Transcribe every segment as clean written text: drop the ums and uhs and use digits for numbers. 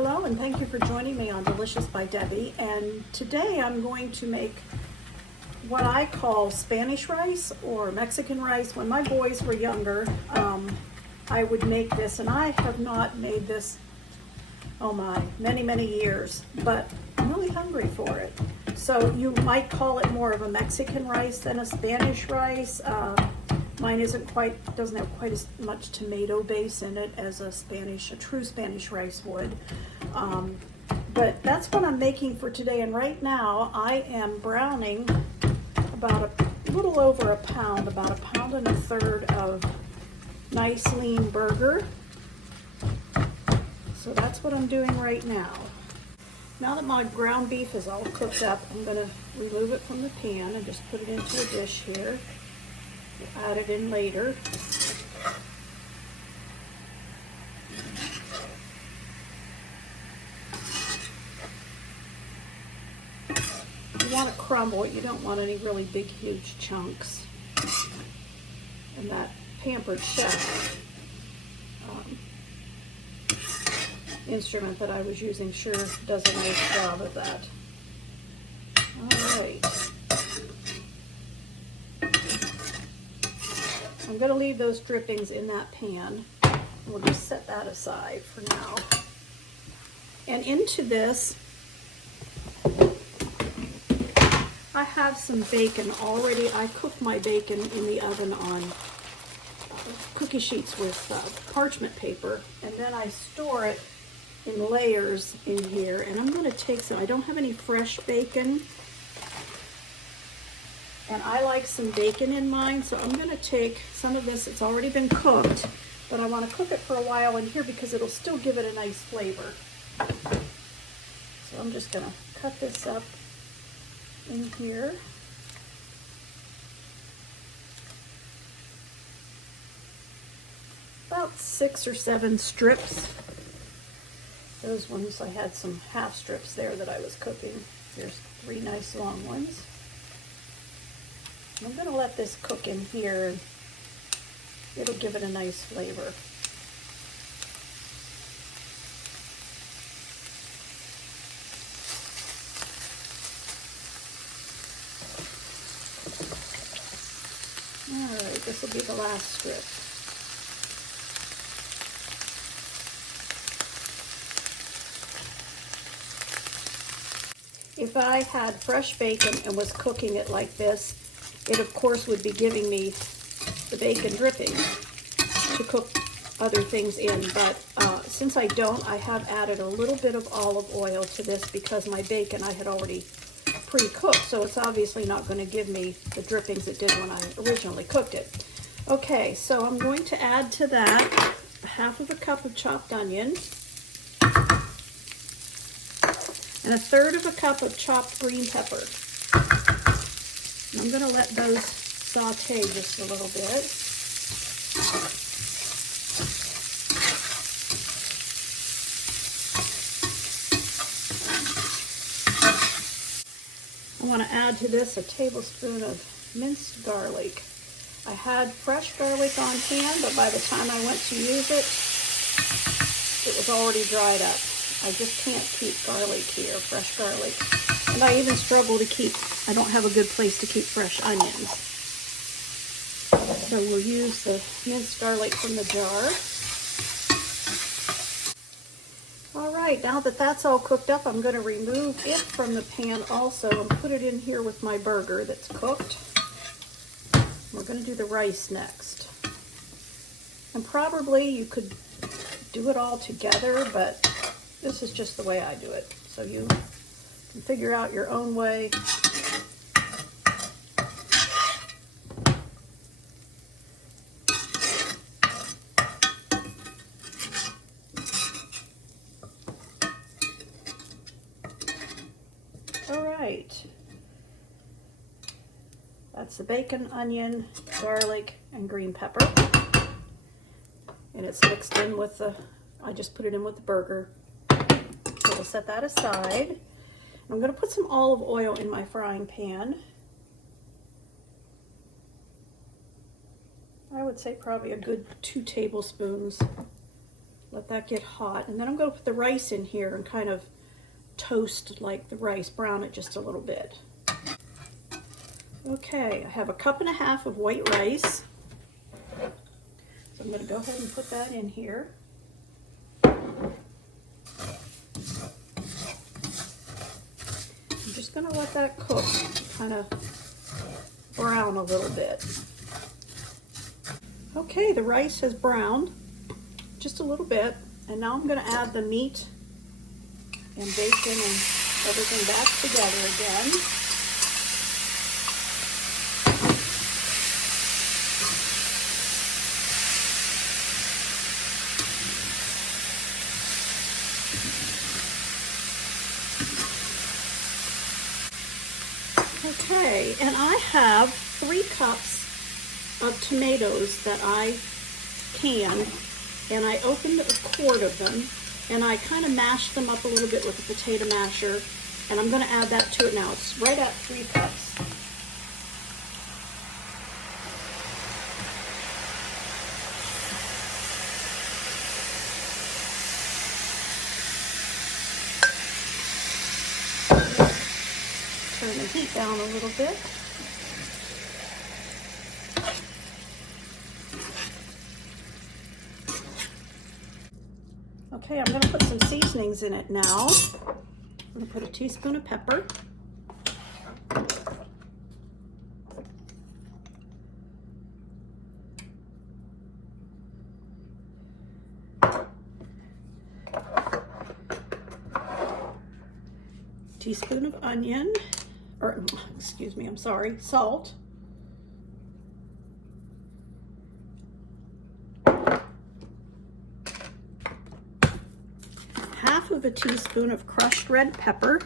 Hello and thank you for joining me on Delicious by Debbie, and today I'm going to make what I call Spanish rice or Mexican rice. When my boys were younger, I would make this, and I have not made this, oh my, many years, but I'm really hungry for it. So you might call it more of a Mexican rice than a Spanish rice. Mine doesn't have quite as much tomato base in it as a true Spanish rice would. But that's what I'm making for today. And right now I am browning about a little over a pound, about 1.25 pounds of nice lean burger. So that's what I'm doing right now. Now that my ground beef is all cooked up, I'm going to remove it from the pan and just put it into a dish here. We'll add it in later. You want to crumble it. You don't want any really big, huge chunks. And that Pampered Chef instrument that I was using sure does a nice job of that. All right. I'm going to leave those drippings in that pan. We'll just set that aside for now. And into this, I have some bacon already. I cook my bacon in the oven on cookie sheets with parchment paper, and then I store it in layers in here. And I'm going to take some, I don't have any fresh bacon, and I like some bacon in mine, so I'm going to take some of this. It's already been cooked, but I want to cook it for a while in here because it'll still give it a nice flavor. So I'm just going to cut this up in here. About 6 or 7 strips. Those ones, I had some half strips there that I was cooking. There's 3 nice long ones. I'm going to let this cook in here. It'll give it a nice flavor. All right, this will be the last strip. If I had fresh bacon and was cooking it like this, it of course would be giving me the bacon dripping to cook other things in, but since I don't, I have added a little bit of olive oil to this because my bacon I had already pre-cooked, so it's obviously not going to give me the drippings it did when I originally cooked it. Okay, so I'm going to add to that 1/2 cup of chopped onion and 1/3 cup of chopped green pepper. I'm going to let those saute just a little bit. I want to add to this a tablespoon of minced garlic. I had fresh garlic on hand, but by the time I went to use it, it was already dried up. I just can't keep garlic here, fresh garlic. And I even struggle to keep, I don't have a good place to keep fresh onions. So we'll use the minced garlic from the jar. All right, now that that's all cooked up, I'm going to remove it from the pan also and put it in here with my burger that's cooked. We're going to do the rice next. And probably you could do it all together, but this is just the way I do it. So you can figure out your own way. All right. That's the bacon, onion, garlic, and green pepper. And it's mixed in with I just put it in with the burger. So we'll set that aside. I'm going to put some olive oil in my frying pan. I would say probably a good 2 tablespoons. Let that get hot. And then I'm going to put the rice in here and kind of toast like the rice, brown it just a little bit. Okay, I have 1.5 cups of white rice. So I'm going to go ahead and put that in here. I'm just going to let that cook, kind of brown a little bit. Okay, the rice has browned just a little bit, and now I'm going to add the meat and bacon and everything back together again. Okay, and I have 3 cups of tomatoes that I canned, and I opened 1/4 of them, and I kind of mashed them up a little bit with a potato masher, and I'm going to add that to it now. It's right at 3 cups. Turn the heat down a little bit. Okay, I'm going to put some seasonings in it now. I'm going to put a teaspoon of pepper. Teaspoon of onion, or excuse me, I'm sorry, salt. Half of a teaspoon of crushed red pepper.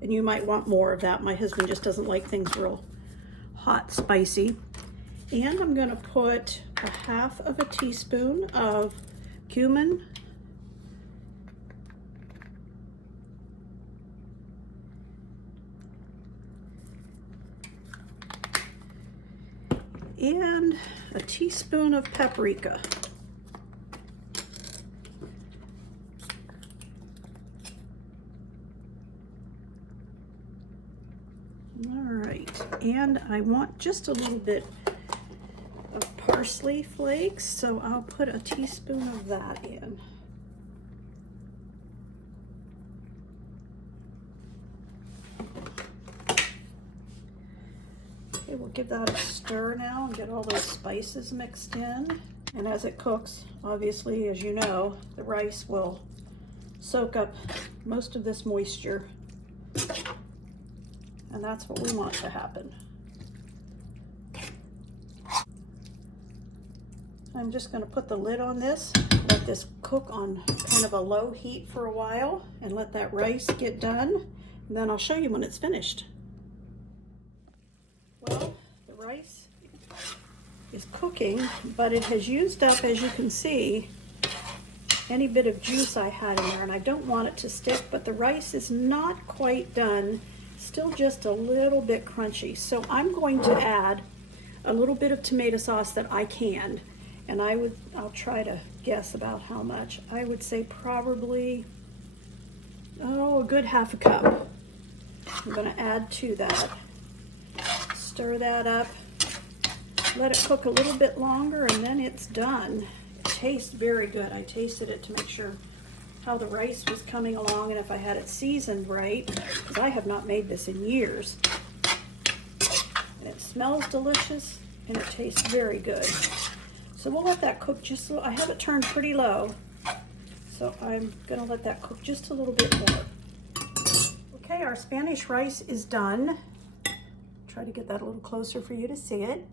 And you might want more of that. My husband just doesn't like things real hot, spicy. And I'm going to put 1/2 teaspoon of cumin. And a teaspoon of paprika. All right, and I want just a little bit of parsley flakes, so I'll put a teaspoon of that in. Okay, we'll give that a stir now and get all those spices mixed in. And as it cooks, obviously, as you know, the rice will soak up most of this moisture. And that's what we want to happen. I'm just going to put the lid on this, let this cook on kind of a low heat for a while, and let that rice get done. And then I'll show you when it's finished. Well, the rice is cooking, but it has used up, as you can see, any bit of juice I had in there, and I don't want it to stick, but the rice is not quite done, still just a little bit crunchy. So I'm going to add a little bit of tomato sauce that I canned, and I'll try to guess about how much. I would say probably, a good 1/2 cup. I'm going to add to that. Stir that up, let it cook a little bit longer, and then it's done. It tastes very good. I tasted it to make sure how the rice was coming along and if I had it seasoned right, because I have not made this in years. And it smells delicious and it tastes very good. So we'll let that cook just a little. I have it turned pretty low, so I'm going to let that cook just a little bit more. Okay, our Spanish rice is done. Try to get that a little closer for you to see it.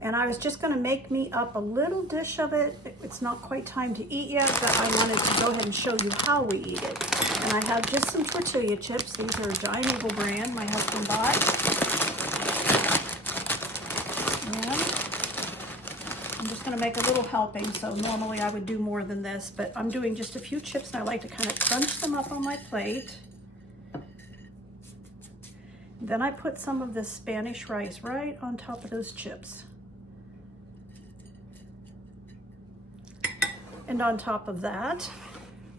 And I was just going to make me up a little dish of it. It's not quite time to eat yet, but I wanted to go ahead and show you how we eat it. And I have just some tortilla chips. These are Giant Eagle brand my husband bought. And I'm just going to make a little helping. So normally I would do more than this, but I'm doing just a few chips, and I like to kind of crunch them up on my plate. Then I put some of this Spanish rice right on top of those chips. And on top of that,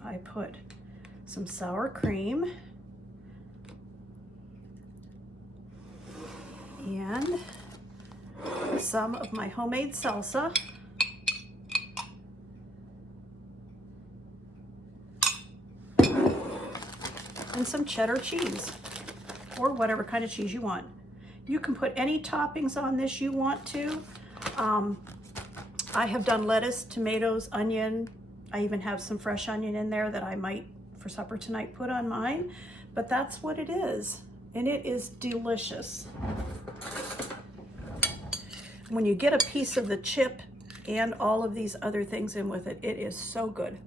I put some sour cream and some of my homemade salsa. And some cheddar cheese, or whatever kind of cheese you want. You can put any toppings on this you want to. I have done lettuce, tomatoes, onion. I even have some fresh onion in there that I might, for supper tonight, put on mine. But that's what it is, and it is delicious. When you get a piece of the chip and all of these other things in with it, it is so good.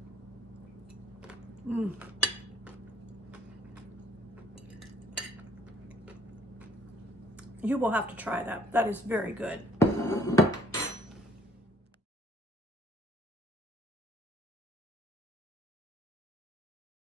You will have to try that. That is very good.